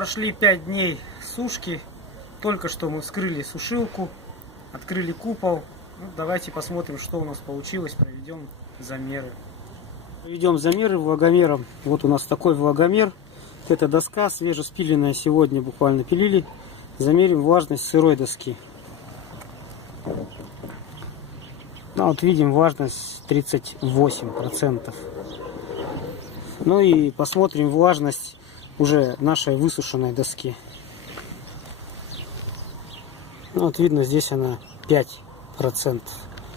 прошли 5 дней сушки. Только что мы вскрыли сушилку, открыли купол. Ну, давайте посмотрим, что у нас получилось. Проведем замеры. Проведем замеры влагомером. Вот у нас такой влагомер. Это доска свежеспиленная, сегодня буквально пилили. Замерим влажность сырой доски. Ну, вот видим, влажность 38%. Ну и посмотрим влажность уже нашей высушенной доски. Ну, вот видно, здесь она 5%.